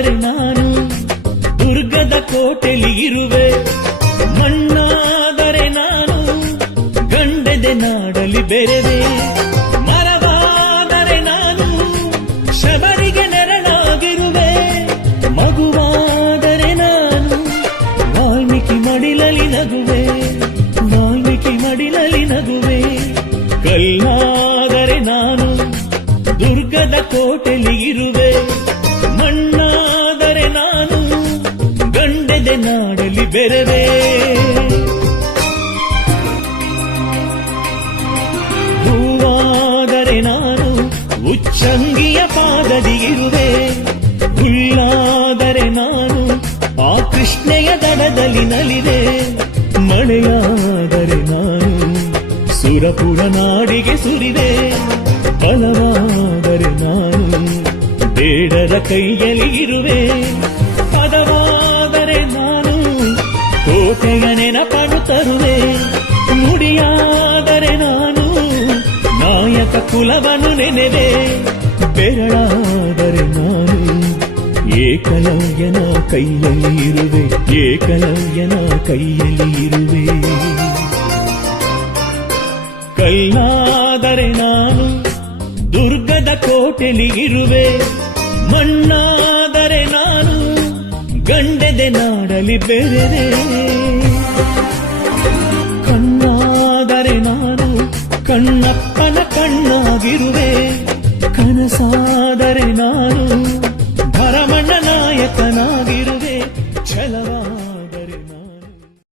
ಕಣ್ಣಾದರೆ ನಾನು ದುರ್ಗದ ಕೋಟೆಲಿ ಇರುವೆ, ಮಣ್ಣಾದರೆ ನಾನು ಗಂಡೆದೆ ನಾಡಲಿ ಬೆರೆವೆ, ಮರವಾದರೆ ನಾನು ಶಬರಿಗೆ ನೆರಳಾಗಿರುವೆ, ಮಗುವಾದರೆ ನಾನು ವಾಲ್ಮೀಕಿ ಮಡಿಲಲಿ ನಗುವೆ, ವಾಲ್ಮೀಕಿ ಮಡಿಲಲಿ ನಗುವೆ, ಕಲ್ಲಾದರೆ ನಾನು ದುರ್ಗದ ಕೋಟೆಲಿ ಇರುವೆ, ಮಣ್ಣಾದರೆ ನಾನು ಗಂಡೆದೆ ನಾಡಲಿ ಬೆರೆವೆ. ಹೂವಾದರೆ ನಾನು ಉಚ್ಚಂಗಿಯ ಪಾದದಿ ಇರುವೆ, ಹುಲ್ಲಾದರೆ ನಾನು ಆ ಕೃಷ್ಣೆಯ ದಡದಲ್ಲಿ ನಲಿವೆ, ಮಳೆಯಾದರೆ ನಾನು ಸುರಪುರ ನಾಡಿಗೆ ಸುರಿದೆ, ಬಲವಾದರೆ ನಾನು ಬೇಡರ ಕೈಯಲ್ಲಿ ಇರುವೆ, ಪದವಾದರೆ ನಾನು ಕೋಟೆಯ ನೆನಪನ್ನು ತರುವೆ, ನುಡಿಯಾದರೆ ನಾನು ನಾಯಕ ಕುಲವನ್ನು ನೆನೆವೆ, ಬೆರಳಾದರೆ ನಾನು ಏಕಲವ್ಯನ ಕೈಯಲ್ಲಿ ಇರುವೆ, ಏಕಲವ್ಯನ ಕೈಯಲ್ಲಿ ಇರುವೆ, ಕಲ್ಲಾದರೆ ನಾನು ದುರ್ಗದ ಕೋಟೆಲಿ ಇರುವೆ, ಮಣ್ಣಾದರೆ ನಾನು ಗಂಡೆದೆ ನಾಡಲಿ ಬೆರೆದೆ, ಕಣ್ಣಾದರೆ ನಾನು ಕಣ್ಣಪ್ಪನ ಕಣ್ಣಾಗಿರುವೆ, ಕನಸಾದರೆ ನಾನು ಭರಮಣ್ಣ ನಾಯಕನಾಗಿರುವೆ, ಛಲವಾ